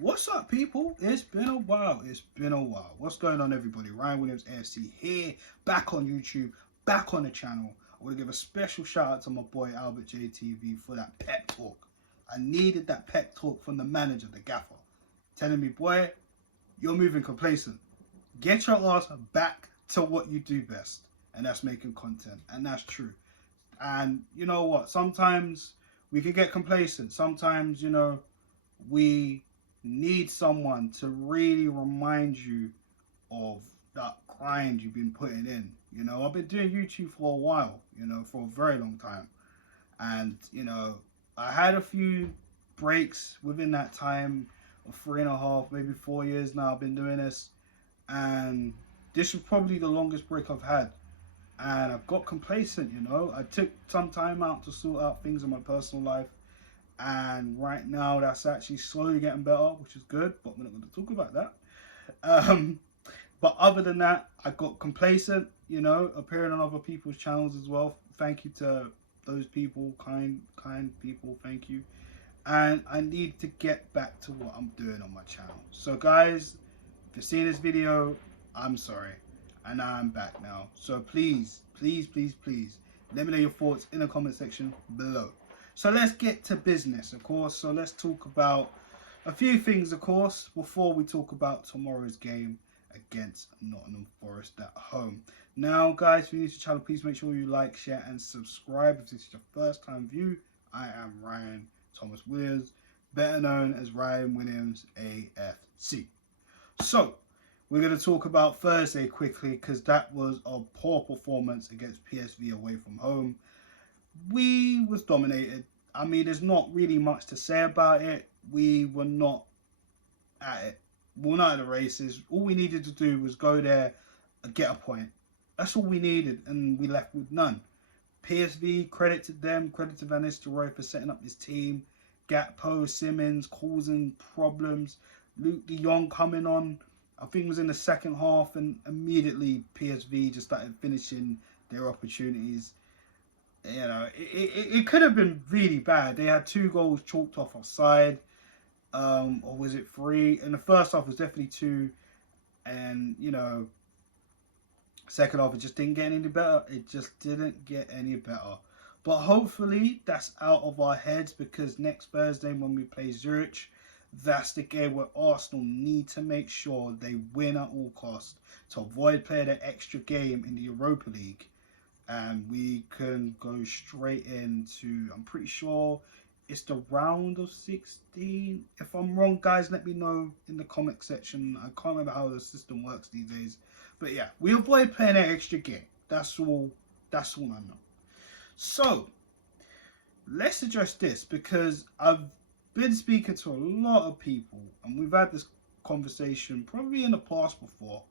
What's up, people? It's been a while. It's been a while. What's going on, everybody? Ryan Williams AFC here, back on YouTube, back on the channel. I want to give a special shout out to my boy Albert JTV for that pep talk. I needed that pep talk from the manager, the gaffer, telling me, boy, you're moving complacent. Get your ass back to what you do best, and that's making content, and that's true. And you know what? Sometimes we can get complacent. Sometimes, we need someone to really remind you of that grind you've been putting in. I've been doing YouTube for a while, for a very long time. And, I had a few breaks within that time of 3.5, maybe 4 years now I've been doing this. And this is probably the longest break I've had. And I've got complacent, I took some time out to sort out things in my personal life. And right now that's actually slowly getting better, which is good, but we're not going to talk about that. But other than that, I got complacent, appearing on other people's channels as well. Thank you to those people, kind people, thank you. And I need to get back to what I'm doing on my channel. So guys, if you're seeing this video, I'm sorry. And now I'm back now. So please, let me know your thoughts in the comment section below. So let's get to business, of course. So let's talk about a few things, of course, before we talk about tomorrow's game against Nottingham Forrest at home. Now, guys, if you're new to the channel, please make sure you like, share, and subscribe. If this is your first time view, I am Ryan Thomas Williams, better known as Ryan Williams AFC. So we're going to talk about Thursday quickly because that was a poor performance against PSV away from home. We was dominated. I mean, there's not really much to say about it. We were not at it. We were not at the races. All we needed to do was go there and get a point. That's all we needed, and we left with none. PSV, credit to them, credit to Van Nistelrooy for setting up this team. Gakpo, Simmons causing problems. Luke de Jong coming on, I think it was in the second half, and immediately PSV just started finishing their opportunities. It could have been really bad. They had 2 goals chalked off offside, or was it 3? And the first half was definitely 2, and second half it just didn't get any better. It just didn't get any better. But hopefully that's out of our heads, because next Thursday when we play Zurich, that's the game where Arsenal need to make sure they win at all costs to avoid playing an extra game in the Europa League. And we can go straight into, I'm pretty sure it's the round of 16. If I'm wrong, guys, let me know in the comment section. I can't remember how the system works these days. But yeah, we avoid playing an extra game. That's all I know. So let's address this, because I've been speaking to a lot of people and we've had this conversation probably in the past before,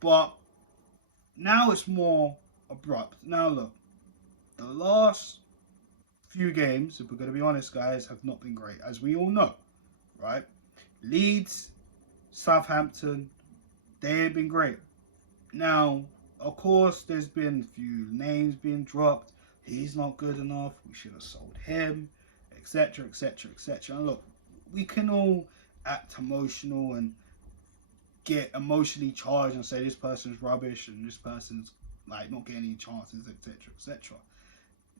but now it's more abrupt. Now look, the last few games, if we're going to be honest, guys, have not been great, as we all know, right? Leeds, Southampton, they ain't been great. Now, of course, there's been a few names being dropped. He's not good enough, we should have sold him, etc, etc, etc. And look, we can all act emotional and get emotionally charged and say this person's rubbish and this person's like not getting any chances, etc, etc.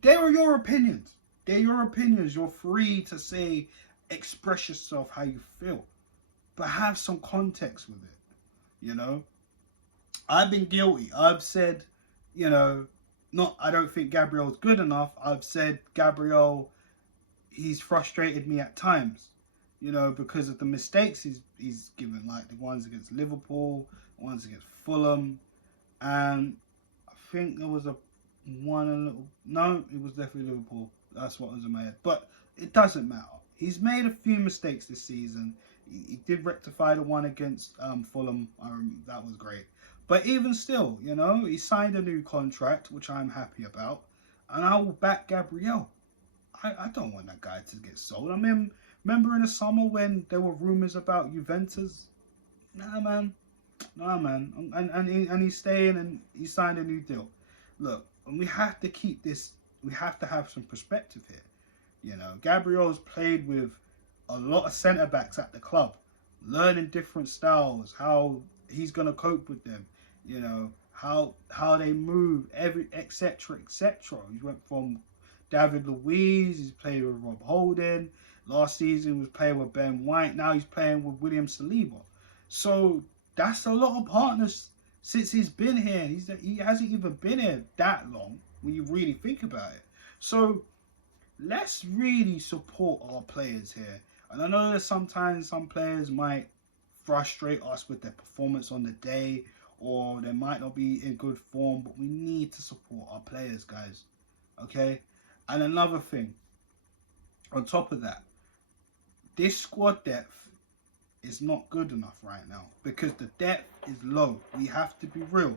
They are your opinions. They're your opinions. You're free to say, express yourself how you feel, but have some context with it. I've been guilty. I've said, I don't think Gabriel's good enough. I've said Gabriel, he's frustrated me at times, because of the mistakes he's given, like the ones against Liverpool, the ones against Fulham, and I think there was it was definitely Liverpool. That's what was in my head. But it doesn't matter. He's made a few mistakes this season. He did rectify the one against Fulham. That was great. But even still, he signed a new contract, which I'm happy about. And I will back Gabriel. I don't want that guy to get sold. I mean, remember in the summer when there were rumours about Juventus? Nah, man. And he's staying and he signed a new deal. Look, and we have to keep this, we have to have some perspective here. Gabriel's played with a lot of centre-backs at the club. learning different styles, how he's gonna cope with them, you know, how they move, every etc. etc. He went from David Luiz, he's playing with Rob Holding. Last season he was playing with Ben White. Now he's playing with William Saliba. So that's a lot of partners since he's been here. He hasn't even been here that long when you really think about it. So let's really support our players here. And I know that sometimes some players might frustrate us with their performance on the day, or they might not be in good form, but we need to support our players, guys. Okay? And another thing, on top of that, this squad depth is not good enough right now because the depth is low. We have to be real.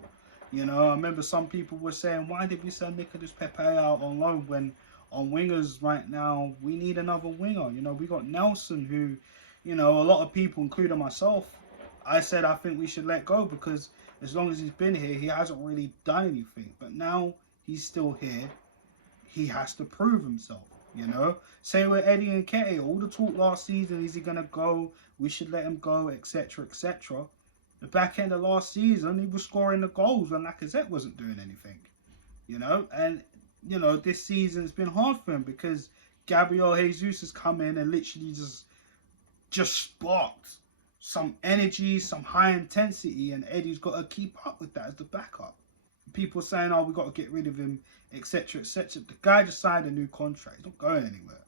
You know, I remember some people were saying, why did we send Nicolas Pepe out on loan when on wingers right now we need another winger? You know, we got Nelson who, you know, a lot of people, including myself, I said I think we should let go because as long as he's been here, he hasn't really done anything. But now he's still here. He has to prove himself, you know. Same with Eddie and Nketiah. All the talk last season, is he going to go? We should let him go, etc., etc. The back end of last season, he was scoring the goals when Lacazette wasn't doing anything, you know. And, you know, this season it's been hard for him because Gabriel Jesus has come in and literally just sparked some energy, some high intensity, and Eddie's got to keep up with that as the backup. People saying, oh, we got to get rid of him, etc., etc. The guy just signed a new contract. He's not going anywhere.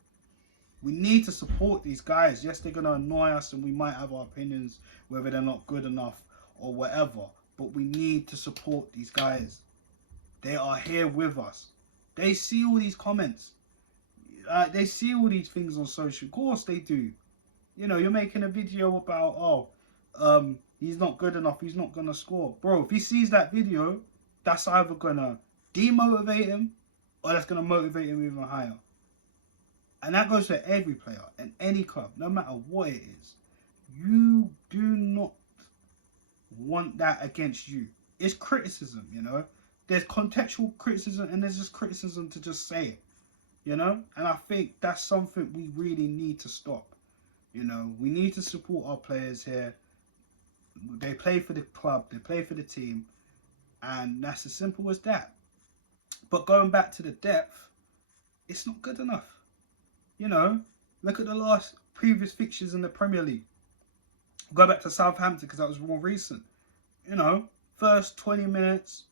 We need to support these guys. Yes, they're going to annoy us and we might have our opinions whether they're not good enough or whatever. But we need to support these guys. They are here with us. They see all these comments. They see all these things on social. Of course they do. You know, you're making a video about, oh, he's not good enough. He's not going to score. Bro, if he sees that video, that's either going to demotivate him or that's going to motivate him even higher. And that goes for every player and any club, no matter what it is. You do not want that against you. It's criticism, you know. There's contextual criticism and there's just criticism to just say it, you know. And I think that's something we really need to stop. You know, we need to support our players here. They play for the club, they play for the team, and that's as simple as that. But going back to the depth, it's not good enough. You know, look at the last previous fixtures in the Premier League. Go back to Southampton because that was more recent. You know, first 20 minutes,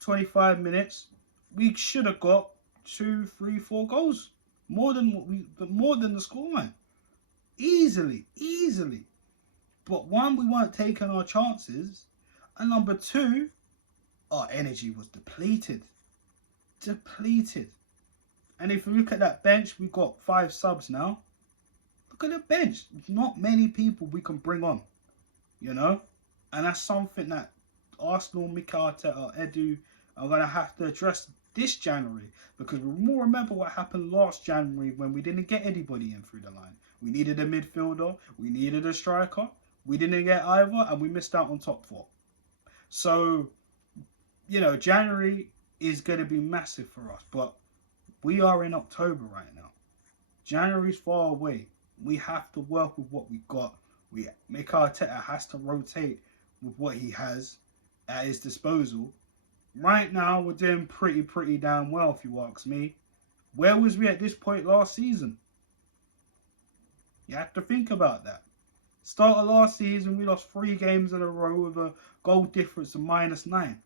25 minutes, we should have got 2, 3, 4 goals. More than the scoreline. Easily. But one, we weren't taking our chances. And number two, our energy was depleted. And if you look at that bench, we've got 5 subs now. Look at the bench. Not many people we can bring on, you know? And that's something that Arsenal, Mikel Arteta, Edu are going to have to address this January. Because we will remember what happened last January when we didn't get anybody in through the line. We needed a midfielder. We needed a striker. We didn't get either, and we missed out on top 4. So, you know, January is going to be massive for us. But we are in October right now. January's far away. We have to work with what we got. Mikel Arteta has to rotate with what he has at his disposal. Right now, we're doing pretty damn well, if you ask me. Where was we at this point last season? You have to think about that. Start of last season, we lost 3 games in a row with a goal difference of -9.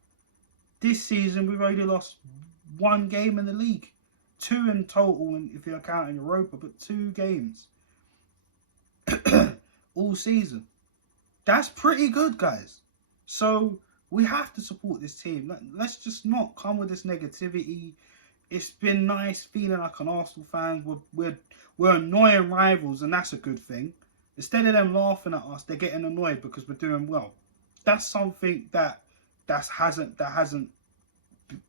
This season, we've only lost 1 game in the league. 2 in total, if you're counting Europa, but 2 games all season. That's pretty good, guys. So we have to support this team. Let's just not come with this negativity. It's been nice feeling like an Arsenal fan. We're annoying rivals, and that's a good thing. Instead of them laughing at us, they're getting annoyed because we're doing well. That's something that hasn't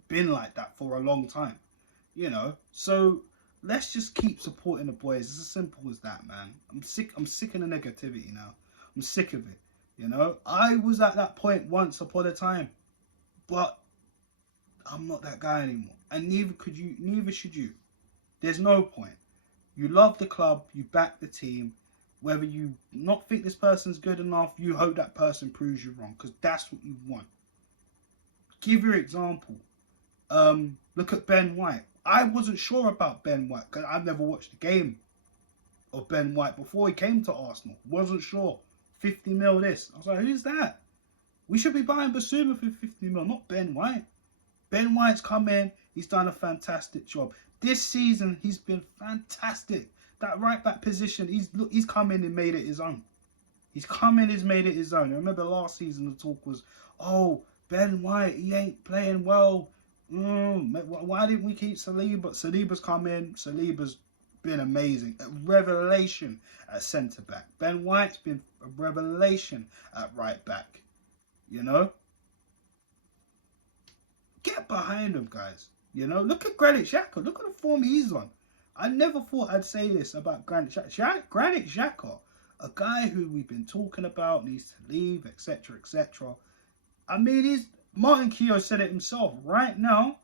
been like that for a long time. You know, so let's just keep supporting the boys. It's as simple as that, man. I'm sick of the negativity now. I'm sick of it. You know, I was at that point once upon a time, but I'm not that guy anymore. And neither should you. There's no point. You love the club, you back the team, Whether you not think this person's good enough, you hope that person proves you wrong, because that's what you want. Give your example. Look at Ben White. I wasn't sure about Ben White because I've never watched a game of Ben White before he came to Arsenal. Wasn't sure. 50 mil this. I was like, who's that? We should be buying Basuma for 50 mil, not Ben White. Ben White's come in. He's done a fantastic job. This season, he's been fantastic. That right back position, he's come in and made it his own. He's come in, he's made it his own. I remember last season the talk was, oh, Ben White, he ain't playing well. Why didn't we keep Saliba? Saliba's come in. Saliba's been amazing. A revelation at centre back. Ben White's been a revelation at right back. You know? Get behind him, guys. You know? Look at Granit Xhaka. Look at the form he's on. I never thought I'd say this about Granit Xhaka. Granit Xhaka, a guy who we've been talking about, needs to leave, etc., etc. I mean, Martin Keough said it himself. Right now,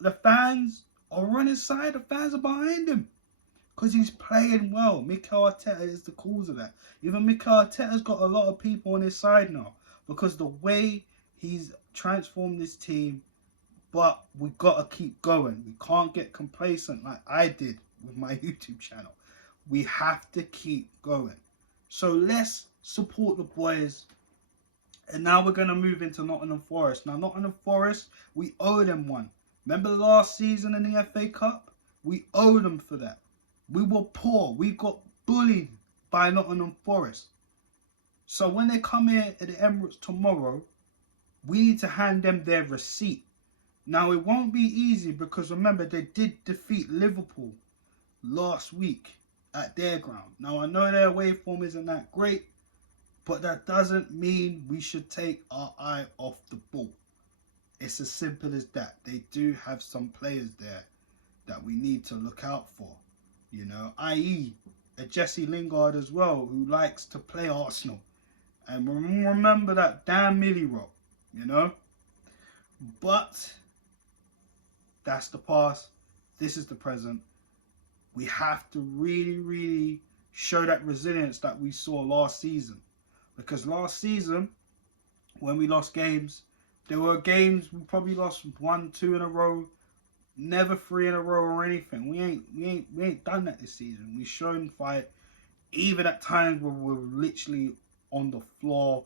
the fans are on his side. The fans are behind him because he's playing well. Mikel Arteta is the cause of that. Even Mikel Arteta's got a lot of people on his side now because the way he's transformed this team. But we got to keep going. We can't get complacent like I did with my YouTube channel. We have to keep going. So let's support the boys. And now we're going to move into Nottingham Forrest. Now, Nottingham Forrest, we owe them one. Remember last season in the FA Cup? We owe them for that. We were poor. We got bullied by Nottingham Forest. So when they come here at the Emirates tomorrow, we need to hand them their receipt. Now, it won't be easy because, remember, they did defeat Liverpool last week at their ground. Now, I know their away form isn't that great, but that doesn't mean we should take our eye off the ball. It's as simple as that. They do have some players there that we need to look out for, you know, i.e. a Jesse Lingard as well, who likes to play Arsenal. And remember that damn Millie rock, you know. But that's the past. This is the present. We have to really, really show that resilience that we saw last season. Because last season, when we lost games, there were games we probably lost 1, 2 in a row, never 3 in a row or anything. We ain't done that this season. We shown fight, even at times where we're literally on the floor,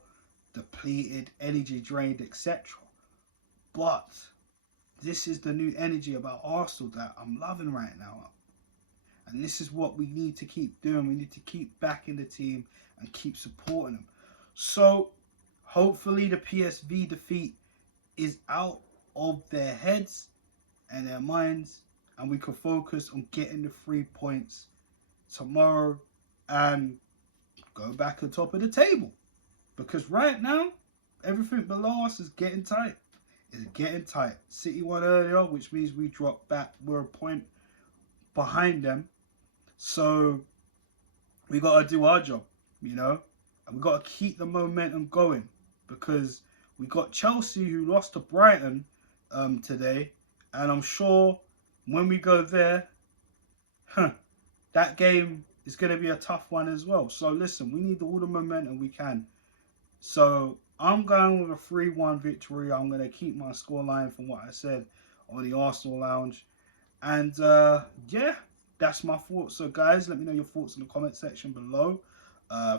depleted, energy drained, etc. But this is the new energy about Arsenal that I'm loving right now. And this is what we need to keep doing. We need to keep backing the team and keep supporting them. So, hopefully the PSV defeat is out of their heads and their minds. And we can focus on getting the 3 points tomorrow and go back on top of the table. Because right now, everything below us is getting tight. It's getting tight. City won earlier, which means we dropped back. We're a point behind them. So we got to do our job, you know. And we got to keep the momentum going. Because we got Chelsea, who lost to Brighton today. And I'm sure when we go there, that game is going to be a tough one as well. So listen, we need all the momentum we can. So I'm going with a 3-1 victory. I'm going to keep my scoreline from what I said on the Arsenal Lounge. And yeah, that's my thoughts. So guys, let me know your thoughts in the comment section below.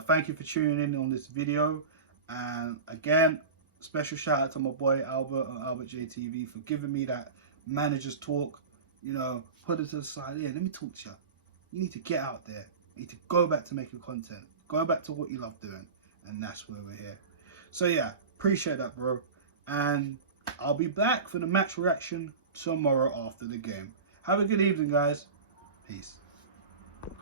Thank you for tuning in on this video. And again, special shout out to my boy Albert on Albert JTV for giving me that manager's talk. You know, put it to the side. Yeah, let me talk to you. You need to get out there. You need to go back to making content. Go back to what you love doing. And that's where we're here. So yeah, appreciate that, bro. And I'll be back for the match reaction tomorrow after the game. Have a good evening, guys. Peace.